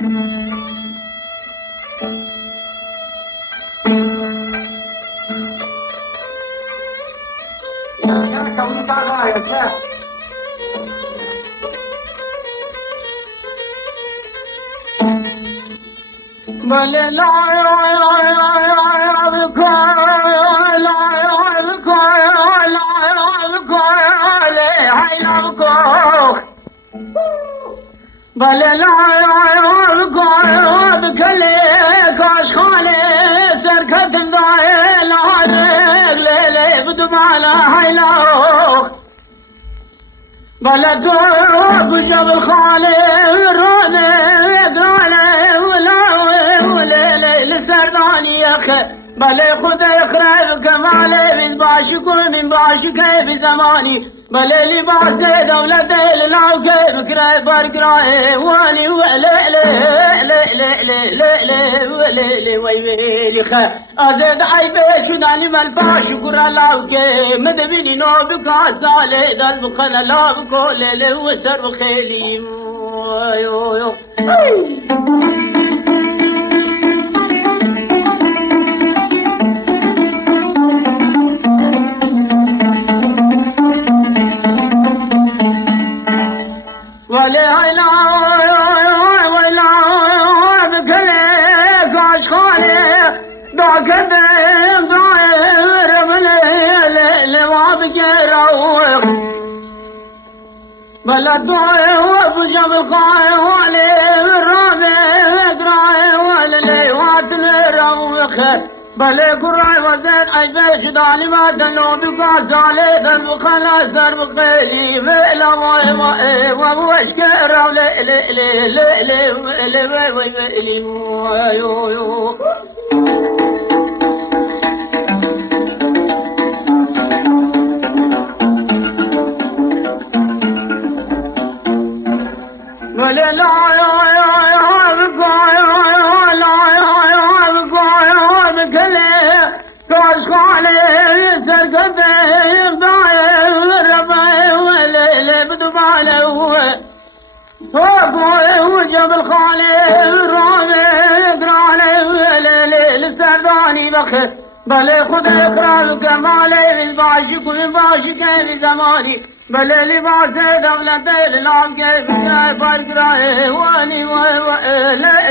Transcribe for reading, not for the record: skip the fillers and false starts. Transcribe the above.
يا كوني تعالى يا شيخ بل لا بل لا بكل كاش خالي سركت الضايل عليك ليلي بدمع لا حيلاوخ بل دوب جبل خالي الروني يدرالي وليلي لسرداني يا اخي بل خذ يخرب كمالي من باشك ومن باشك في زماني بل اللي بعد دولتي للعو كيف كراي باركراي واني وليلي وليلي ويلي خا ازيد عيبي شداني مالفاش كرا لاو كي مدبيني نوبك عسالي ذا البخنا لاو كولي وسر بخيلي يو يو بلد وبجم الخاي والي الرابع ودراي واللي واتن الروخ بل قراي وزين عجبش داني ما دنو بقاس علي ذنب خلاص درب قيلي ميلا وابوش كراو لي ولا لا وجبل خالي الرامي يقرالي للسرداني بخير بل خذ اقرال كمالي من باشك ومن باشك في زماني بل اللي بعث دولتي للعب كيف كيف فرقراي واني لا